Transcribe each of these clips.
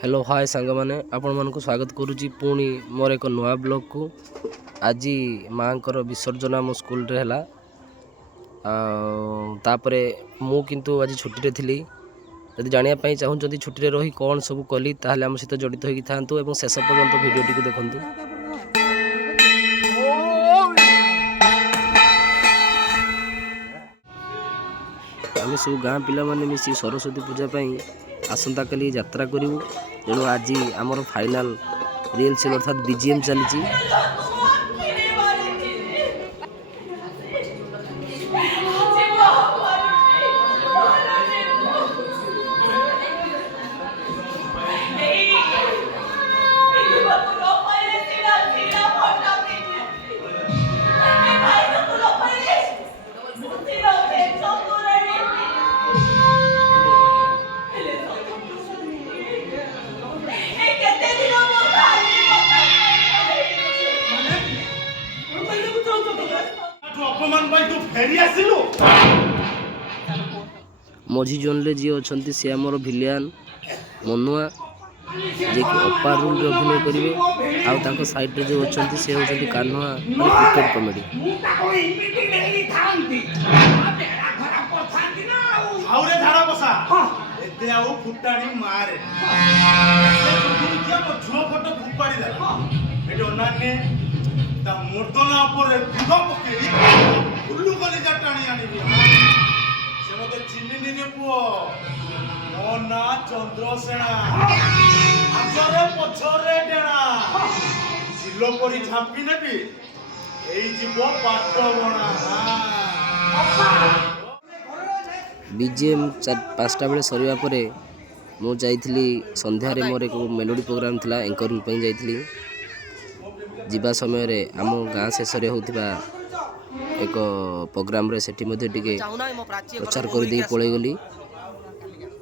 Hello hi सांग मैंने आपण मानक स्वागत करुच्ची पुणी मोर एक नुआ ब्लॉग को। आज माँ विसर्जन आम स्कूल रे है तापरे मु किंतु आज छुट्टी रे थी। यदि जानापी चाहूँगी छुट्टी रे रही कौन सब कली ताहले आम सहित जड़ित होगी था और शेष पर्यंत भिडियोटी को देखु। आम सब गाँ पिला माने मिसी सरस्वती पूजा आसंता काली यात्रा करूँ। तेणु आज आमर फाइनाल रिहर्सल अर्थात बीजीएम चली। मझी जोन रे जी अच्छा सी आमर भिलियन मनुआ जे कि अपार रोल रे अभिनय करेंगे। आउ साइड रे जो अच्छा सी होती कान्हा क्रिकेट कॉमेडी। चंद्रसेना आगरे पछरे डेणा सिलोपरी झांपी नेबी एई जीव पाट बणा। बीजीएम 5टा बेले सरिया परे मु जाइथिली संध्यारे मोर एक मेलोडी प्रोग्राम थिला एंकरिंग पे जाइथिली। जीवा समय रे आम गाँ शेष होतिबा एक प्रोग्राम रे सेठी मध्ये टिके प्रचार कर दे पळै गली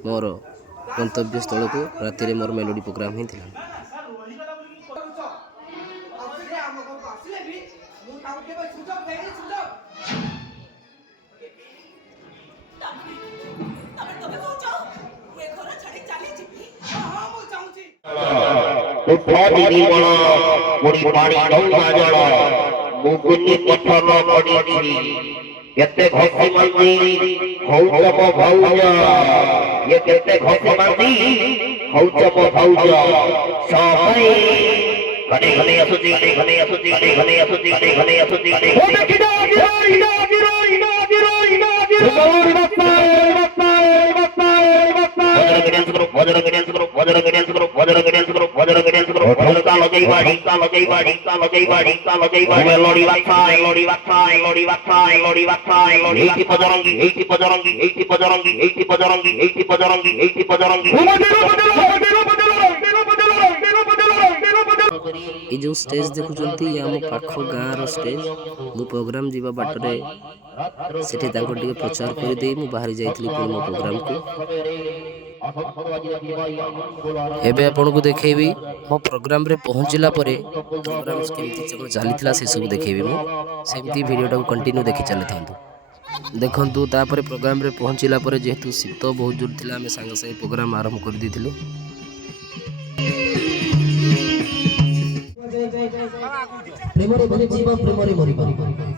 मोर गंतव्य स्थल को। राति मोर मेलोडी प्रोग्राम ही थिला। केते घसी मंदी हौचम भौज ये केते घसी मंदी हौचम भौज सबै घने घने असुची घने असुची घने असुची घने असुची ओ देखिदा ये जो स्टेज देखुचंती आम पाख गाँव रो स्टेज। मु प्रोग्राम जीवा बाटरे सेठी तांको टिके प्रचार कर दे मु बाहर जाइथिली पुणी मो प्रोग्राम को। एबे आपन को देखेबी मो प्रोग्राम रे पहुंचला परे प्रोग्राम केमती चलीथिला से सब देखेबी। मु सेमती वीडियोटा को कंटिन्यू देखि चले थांतु देखंतु। तापरे प्रोग्राम रे पहुंचला परे जेहेतु शीत बहुत जोर थिला आमे संग संग प्रोग्राम आरंभ कर दिथिलु। प्रेमरे बंचिबा प्रेमरे मरिबा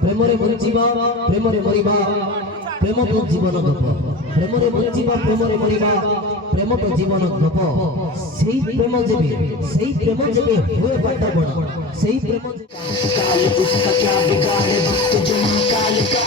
प्रेमरे बंचिबा प्रेमरे मरिबा प्रेम तो जीवन गप प्रेमरे बंचिबा प्रेमरे मरिबा प्रेम तो जीवन गप सेही प्रेम जेबे होए बड्डा बड़ा सेही प्रेम काल उसका क्या बिगाड़े भक्त जो काल का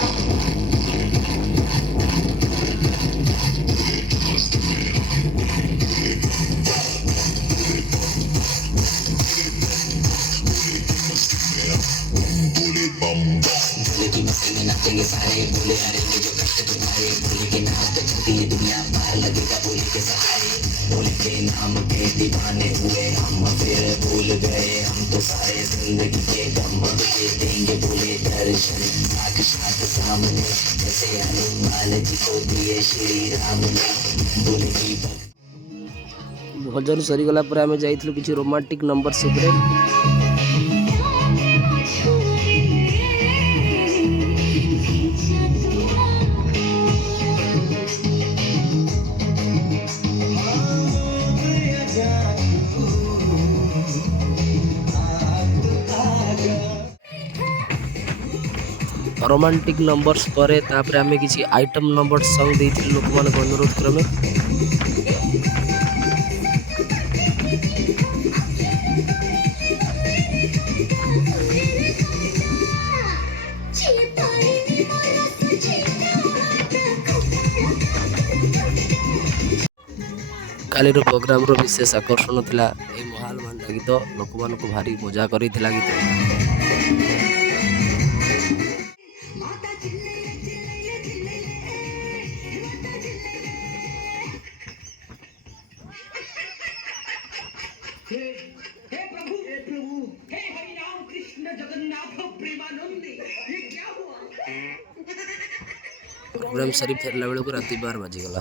नाचेंगे सारे बोले हरेंगे जो कष्ट तुम्हारे बोले के नाम पे चलती है दुनिया पार लगेगा बोले के सहारे बोले के नाम के दीवाने हुए हम फिर भूल गए हम तो सारे जिंदगी के गम दे देंगे बोले दर्शन साक्षात सामने जैसे हनुमान जी को दिए श्री राम ने बोले की भजन सरीगला पर आम जाइथिलु किछि रोमांटिक नंबर से ରୋମାଣ୍ଟିକ୍ ନମ୍ବର୍ସ ପରେ ତାପରେ ଆମେ କିଛି ଆଇଟମ୍ ନମ୍ବର ସଙ୍ଗ୍ ଦେଇଥିଲୁ ଲୋକମାନଙ୍କ ଅନୁରୋଧ କ୍ରମେ। କାଲିର ପ୍ରୋଗ୍ରାମର ବିଶେଷ ଆକର୍ଷଣ ଥିଲା ଏହି ମହାଲ ମାଣ୍ଡା ଗୀତ। ଲୋକମାନଙ୍କୁ ଭାରି ମଜା କରିଥିଲା ଗୀତ। ପ୍ରୋଗ୍ରାମ ସାରି ଫେରିଲା ବେଳକୁ ରାତି 12 ବାଜିଗଲା।